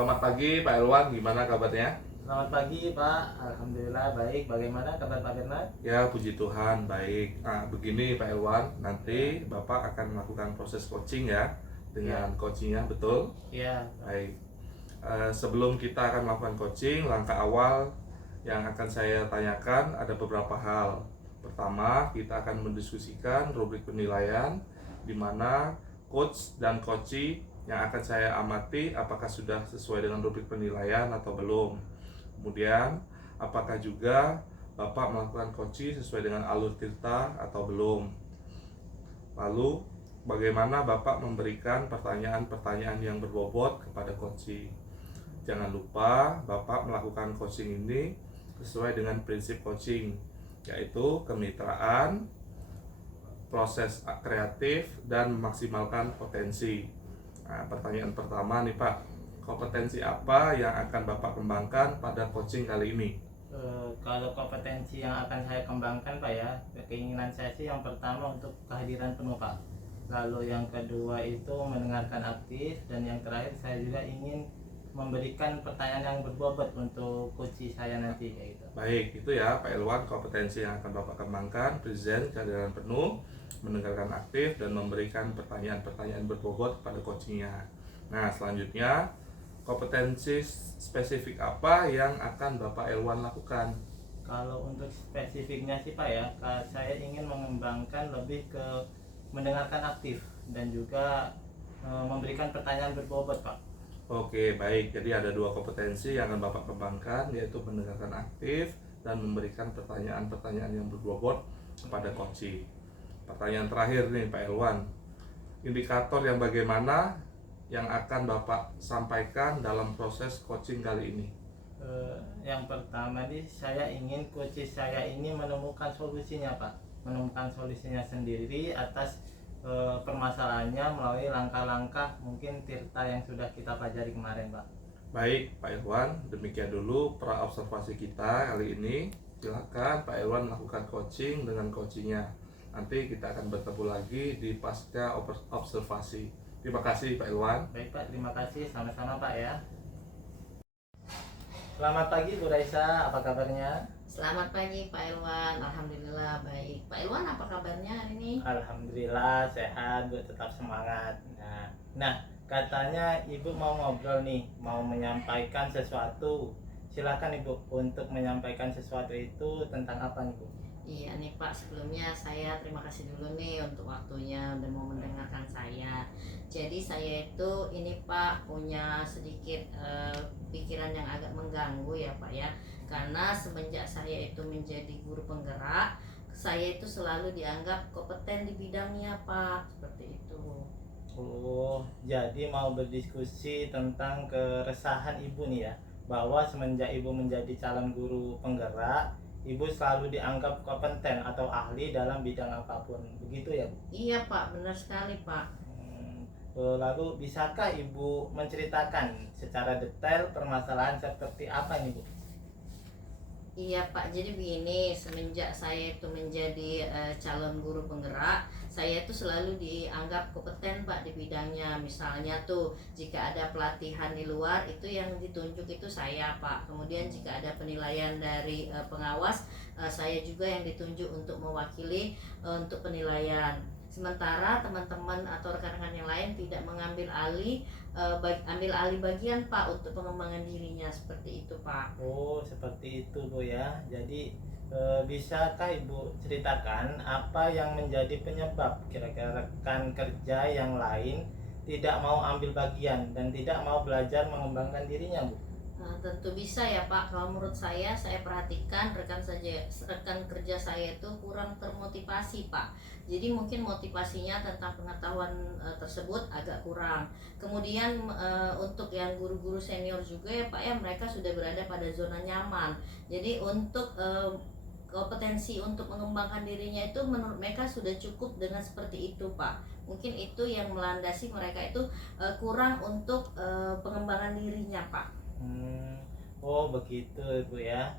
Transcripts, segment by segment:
Selamat pagi Pak Elwan, gimana kabarnya? Selamat pagi Pak, Alhamdulillah baik. Bagaimana kabar Pak Firman? Ya, puji Tuhan, baik. Begini Pak Elwan, Ya, nanti Bapak akan melakukan proses coaching ya, dengan ya, coachingnya, betul? ya, Baik. Sebelum kita akan melakukan coaching, langkah awal yang akan saya tanyakan ada beberapa hal. Pertama, kita akan mendiskusikan rubrik penilaian, di mana coach dan coachee yang akan saya amati apakah sudah sesuai dengan rubrik penilaian atau belum. Kemudian, apakah juga Bapak melakukan coaching sesuai dengan alur tirta atau belum. Lalu, bagaimana Bapak memberikan pertanyaan-pertanyaan yang berbobot kepada coaching. Jangan lupa Bapak melakukan coaching ini sesuai dengan prinsip coaching, yaitu kemitraan, proses kreatif, dan memaksimalkan potensi. Nah, pertanyaan pertama nih Pak, kompetensi apa yang akan Bapak kembangkan pada coaching kali ini? Kalau kompetensi yang akan saya kembangkan Pak ya, keinginan saya sih yang pertama untuk kehadiran penuh Pak. Lalu yang kedua itu mendengarkan aktif, dan yang terakhir saya juga ingin memberikan pertanyaan yang berbobot untuk coach saya nanti kayak gitu. Baik, itu ya Pak Elwan, kompetensi yang akan Bapak kembangkan: present, kehadiran penuh, mendengarkan aktif, dan memberikan pertanyaan-pertanyaan berbobot kepada coachingnya. Nah, selanjutnya, kompetensi spesifik apa yang akan Bapak Elwan lakukan? Kalau untuk spesifiknya sih Pak ya, saya ingin mengembangkan lebih ke mendengarkan aktif dan juga memberikan pertanyaan berbobot Pak. Oke, baik. Jadi ada dua kompetensi yang akan Bapak kembangkan, yaitu mendengarkan aktif dan memberikan pertanyaan-pertanyaan yang berbobot kepada coaching. Pertanyaan terakhir nih Pak Elwan, indikator yang bagaimana yang akan Bapak sampaikan dalam proses coaching kali ini? Yang pertama nih, saya ingin coach saya ini menemukan solusinya Pak, menemukan solusinya sendiri atas permasalahannya melalui langkah-langkah mungkin tirta yang sudah kita pelajari kemarin Pak. Baik Pak Irwan, demikian dulu pra observasi kita kali ini. Silakan Pak Irwan melakukan coaching dengan coachingnya. Nanti kita akan bertemu lagi di pasca observasi. Terima kasih Pak Irwan. Baik Pak, terima kasih, sama-sama Pak ya. Selamat pagi Bu Raisa, apa kabarnya? Selamat pagi Pak Ilwan, Alhamdulillah baik. Pak Ilwan apa kabarnya hari ini? Alhamdulillah sehat Bu, tetap semangat. Nah, katanya Ibu mau ngobrol nih, mau menyampaikan sesuatu. Silakan Ibu untuk menyampaikan sesuatu itu tentang apa nih Bu? Iya nih Pak, sebelumnya saya terima kasih dulu nih untuk waktunya dan mau mendengarkan saya. Jadi saya itu ini Pak punya sedikit pikiran yang agak mengganggu ya Pak ya. Karena semenjak saya itu menjadi guru penggerak, saya itu selalu dianggap kompeten di bidangnya Pak, seperti itu. Oh, jadi mau berdiskusi tentang keresahan Ibu nih ya, bahwa semenjak Ibu menjadi calon guru penggerak, Ibu selalu dianggap kompeten atau ahli dalam bidang apapun, begitu ya Bu? Iya Pak, benar sekali Pak. Lalu bisakah Ibu menceritakan secara detail permasalahan seperti apa nih Bu? Iya Pak, jadi begini, semenjak saya itu menjadi calon guru penggerak, saya itu selalu dianggap kompeten Pak di bidangnya. Misalnya tuh, jika ada pelatihan di luar, itu yang ditunjuk itu saya Pak. Kemudian jika ada penilaian dari pengawas, saya juga yang ditunjuk untuk mewakili untuk penilaian. Sementara teman-teman atau rekan-rekan yang lain tidak mengambil alih ambil alih bagian Pak untuk pengembangan dirinya, seperti itu Pak. Oh, seperti itu Bu ya. Jadi bisakah Ibu ceritakan apa yang menjadi penyebab kira-kira rekan kerja yang lain tidak mau ambil bagian dan tidak mau belajar mengembangkan dirinya Bu? Tentu bisa ya Pak. Kalau menurut saya perhatikan rekan kerja saya itu kurang termotivasi Pak. Jadi mungkin motivasinya tentang pengetahuan tersebut agak kurang. Kemudian untuk yang guru-guru senior juga ya Pak ya, mereka sudah berada pada zona nyaman. Jadi untuk kompetensi untuk mengembangkan dirinya itu menurut mereka sudah cukup dengan seperti itu Pak. Mungkin itu yang melandasi mereka itu kurang untuk pengembangan dirinya Pak. Oh begitu Ibu ya.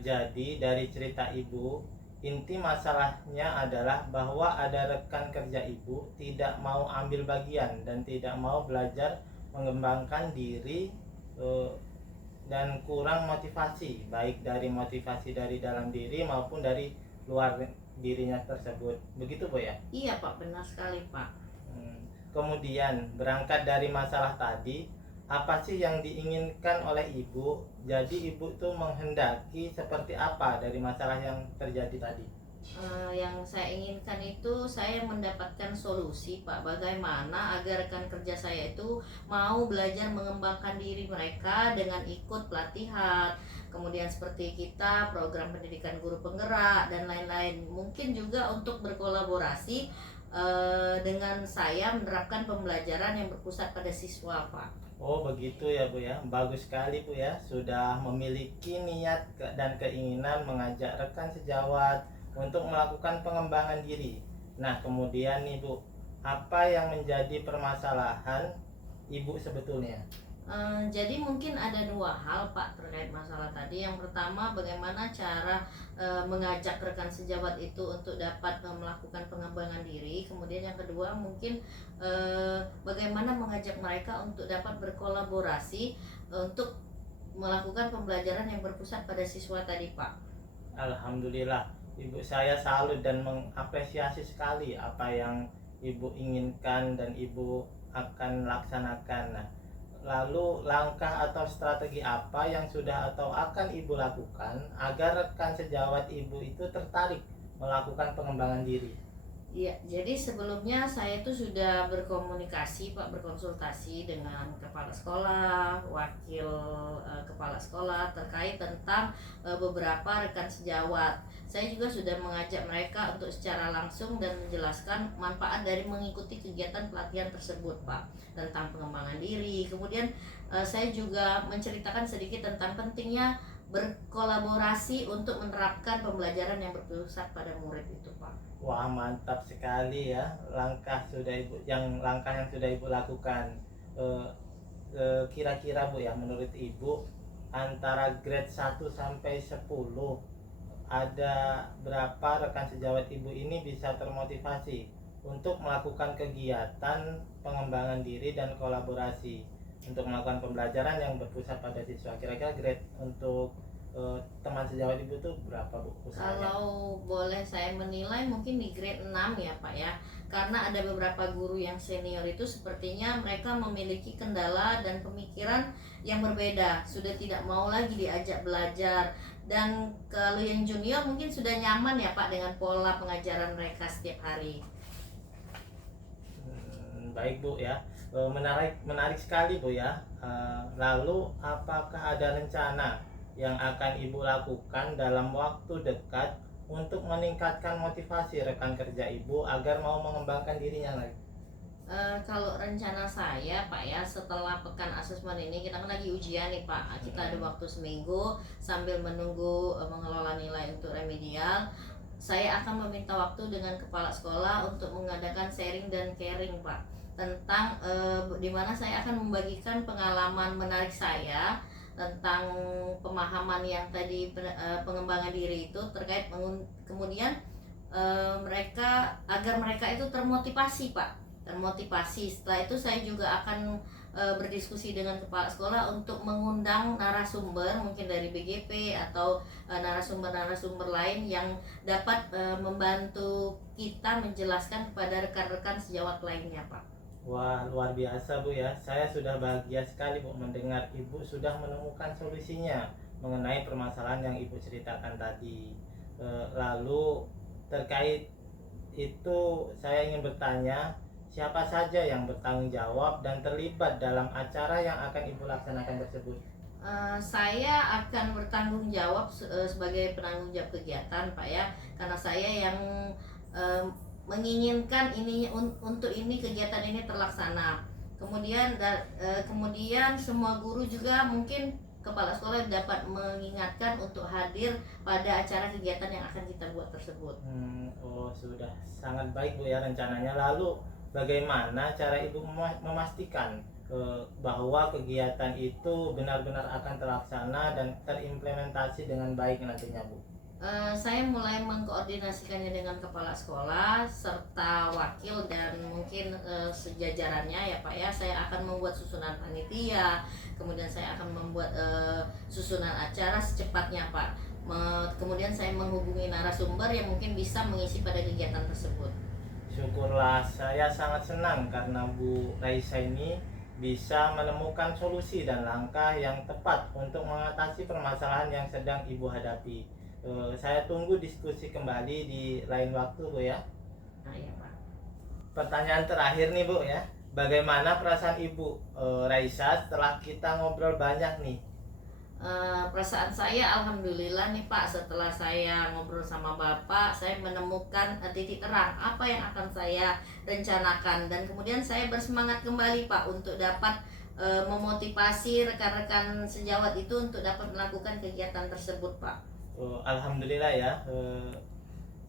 Jadi dari cerita Ibu, inti masalahnya adalah bahwa ada rekan kerja Ibu tidak mau ambil bagian dan tidak mau belajar mengembangkan diri eh, dan kurang motivasi, baik dari motivasi dari dalam diri maupun dari luar dirinya tersebut. Begitu Bu ya? Iya Pak, benar sekali Pak. Kemudian berangkat dari masalah tadi, apa sih yang diinginkan oleh ibu? Jadi ibu tuh menghendaki seperti apa dari masalah yang terjadi tadi? Yang saya inginkan itu saya mendapatkan solusi Pak, bagaimana agar rekan kerja saya itu mau belajar mengembangkan diri mereka dengan ikut pelatihan, kemudian seperti kita program pendidikan guru penggerak dan lain-lain, mungkin juga untuk berkolaborasi dengan saya menerapkan pembelajaran yang berpusat pada siswa Pak. Oh begitu ya Bu ya, bagus sekali Bu ya, sudah memiliki niat dan keinginan mengajak rekan sejawat untuk melakukan pengembangan diri. Nah kemudian nih Bu, apa yang menjadi permasalahan ibu sebetulnya? Jadi mungkin ada dua hal Pak terkait masalah tadi. Yang pertama, bagaimana cara mengajak rekan sejawat itu untuk dapat melakukan pengembangan diri. Kemudian yang kedua mungkin bagaimana mengajak mereka untuk dapat berkolaborasi untuk melakukan pembelajaran yang berpusat pada siswa tadi Pak. Alhamdulillah, ibu saya salut dan mengapresiasi sekali apa yang ibu inginkan dan ibu akan laksanakan. Nah, lalu langkah atau strategi apa yang sudah atau akan ibu lakukan agar rekan sejawat ibu itu tertarik melakukan pengembangan diri? Iya, jadi sebelumnya saya itu sudah berkomunikasi Pak, berkonsultasi dengan kepala sekolah, wakil kepala sekolah terkait tentang beberapa rekan sejawat. Saya juga sudah mengajak mereka untuk secara langsung dan menjelaskan manfaat dari mengikuti kegiatan pelatihan tersebut Pak, tentang pengembangan diri. Kemudian saya juga menceritakan sedikit tentang pentingnya berkolaborasi untuk menerapkan pembelajaran yang berpusat pada murid itu Pak. Wah mantap sekali ya langkah yang sudah ibu lakukan. Kira-kira Bu ya, menurut ibu antara grade 1 sampai 10 ada berapa rekan sejawat ibu ini bisa termotivasi untuk melakukan kegiatan pengembangan diri dan kolaborasi untuk melakukan pembelajaran yang berpusat pada siswa? Kira-kira grade untuk teman sejawat ibu tuh berapa Bu usahanya? Kalau boleh saya menilai mungkin di grade 6 ya Pak ya. Karena ada beberapa guru yang senior itu sepertinya mereka memiliki kendala dan pemikiran yang berbeda. Sudah tidak mau lagi diajak belajar. Dan kalau yang junior mungkin sudah nyaman ya Pak dengan pola pengajaran mereka setiap hari. Baik Bu ya, menarik sekali Bu ya. Lalu apakah ada rencana yang akan ibu lakukan dalam waktu dekat untuk meningkatkan motivasi rekan kerja ibu agar mau mengembangkan dirinya lagi? Kalau rencana saya Pak ya, setelah pekan asesmen ini kita kan lagi ujian nih Pak. Kita ada waktu seminggu sambil menunggu mengelola nilai untuk remedial. Saya akan meminta waktu dengan kepala sekolah untuk mengadakan sharing dan caring Pak, tentang di mana saya akan membagikan pengalaman menarik saya tentang pemahaman yang tadi pengembangan diri itu terkait kemudian mereka agar mereka itu termotivasi Pak, termotivasi. Setelah itu saya juga akan berdiskusi dengan kepala sekolah untuk mengundang narasumber mungkin dari BGP atau narasumber-narasumber lain yang dapat membantu kita menjelaskan kepada rekan-rekan sejawat lainnya Pak. Wah luar biasa Bu ya, saya sudah bahagia sekali Bu mendengar ibu sudah menemukan solusinya mengenai permasalahan yang ibu ceritakan tadi. Lalu terkait itu saya ingin bertanya, siapa saja yang bertanggung jawab dan terlibat dalam acara yang akan ibu laksanakan tersebut? Saya akan bertanggung jawab sebagai penanggung jawab kegiatan Pak ya, karena saya yang menginginkan ini untuk ini kegiatan ini terlaksana. Kemudian semua guru juga mungkin kepala sekolah dapat mengingatkan untuk hadir pada acara kegiatan yang akan kita buat tersebut. Oh sudah sangat baik Bu ya rencananya. Lalu bagaimana cara ibu memastikan bahwa kegiatan itu benar-benar akan terlaksana dan terimplementasi dengan baik nantinya Bu? Saya mulai mengkoordinasikannya dengan kepala sekolah serta wakil dan mungkin sejajarannya ya Pak ya. Saya akan membuat susunan panitia, kemudian saya akan membuat susunan acara secepatnya Pak. Kemudian saya menghubungi narasumber yang mungkin bisa mengisi pada kegiatan tersebut. Syukurlah, saya sangat senang karena Bu Raisa ini bisa menemukan solusi dan langkah yang tepat untuk mengatasi permasalahan yang sedang Ibu hadapi. Saya tunggu diskusi kembali di lain waktu Bu ya. Nah ya Pak. Pertanyaan terakhir nih Bu ya, bagaimana perasaan Ibu Raisa setelah kita ngobrol banyak nih? Perasaan saya alhamdulillah nih Pak, setelah saya ngobrol sama Bapak saya menemukan titik terang apa yang akan saya rencanakan, dan kemudian saya bersemangat kembali Pak untuk dapat memotivasi rekan-rekan sejawat itu untuk dapat melakukan kegiatan tersebut Pak. Alhamdulillah ya,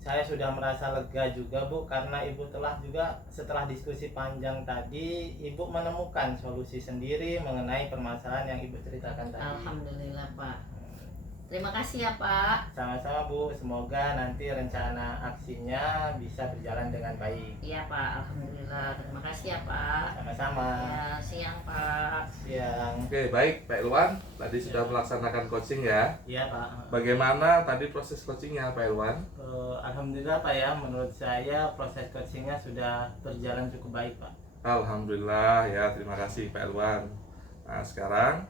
saya sudah merasa lega juga Bu, karena Ibu telah juga setelah diskusi panjang tadi Ibu menemukan solusi sendiri mengenai permasalahan yang Ibu ceritakan tadi. Alhamdulillah Pak. Terima kasih ya Pak. Sama-sama Bu, semoga nanti rencana aksinya bisa berjalan dengan baik. Iya Pak, alhamdulillah. Terima kasih ya Pak. Sama-sama. Ya, siang Pak. Siang. Oke, baik Pak Ilwan, tadi sudah melaksanakan coaching ya. Iya Pak. Bagaimana tadi proses coachingnya Pak Ilwan? Alhamdulillah Pak ya, menurut saya proses coachingnya sudah berjalan cukup baik Pak. Alhamdulillah ya, terima kasih Pak Ilwan. Nah sekarang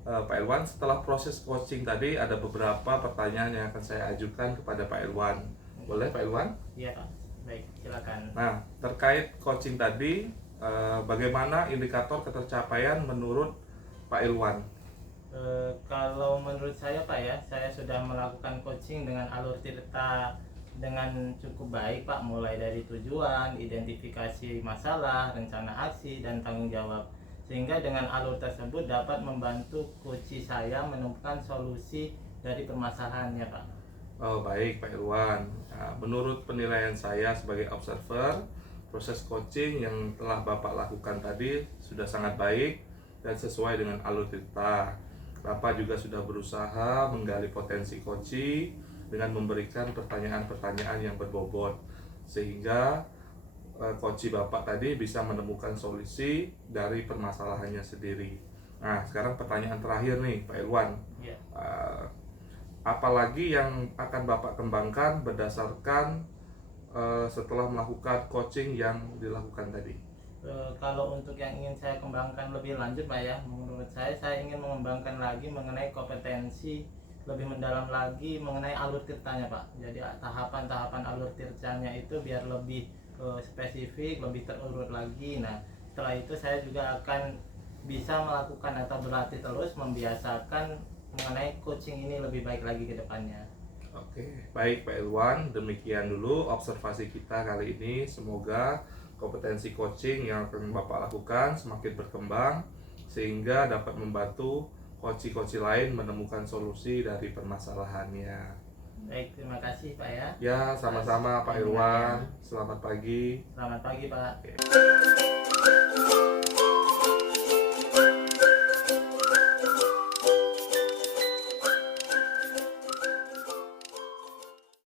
Pak Ilwan, setelah proses coaching tadi ada beberapa pertanyaan yang akan saya ajukan kepada Pak Ilwan. Boleh Pak Ilwan? Iya Pak, baik silakan. Nah, terkait coaching tadi, bagaimana indikator ketercapaian menurut Pak Ilwan? Kalau menurut saya Pak ya, saya sudah melakukan coaching dengan alur cerita dengan cukup baik Pak, mulai dari tujuan, identifikasi masalah, rencana aksi, dan tanggung jawab. Sehingga dengan alur tersebut dapat membantu coach saya menemukan solusi dari permasalahannya Pak. Oh baik Pak Ilwan. Nah, menurut penilaian saya sebagai observer, proses coaching yang telah Bapak lakukan tadi sudah sangat baik dan sesuai dengan alur cerita. Bapak juga sudah berusaha menggali potensi coach dengan memberikan pertanyaan-pertanyaan yang berbobot, sehingga coach Bapak tadi bisa menemukan solusi dari permasalahannya sendiri. Nah sekarang pertanyaan terakhir nih Pak Ilwan. Ya. Apalagi yang akan Bapak kembangkan berdasarkan setelah melakukan coaching yang dilakukan tadi? Kalau untuk yang ingin saya kembangkan lebih lanjut Pak ya, menurut saya ingin mengembangkan lagi mengenai kompetensi lebih mendalam lagi mengenai alur ceritanya Pak. Jadi tahapan-tahapan alur ceritanya itu biar lebih spesifik, lebih terurut lagi. Nah setelah itu saya juga akan bisa melakukan atau berlatih terus membiasakan mengenai coaching ini lebih baik lagi ke depannya. Oke, baik Pak Ilwan, demikian dulu observasi kita kali ini. Semoga kompetensi coaching yang akan Bapak lakukan semakin berkembang sehingga dapat membantu coach-coach lain menemukan solusi dari permasalahannya. Baik, terima kasih Pak ya. Ya, sama-sama Pak Ilwan. Selamat pagi. Selamat pagi Pak. Oke.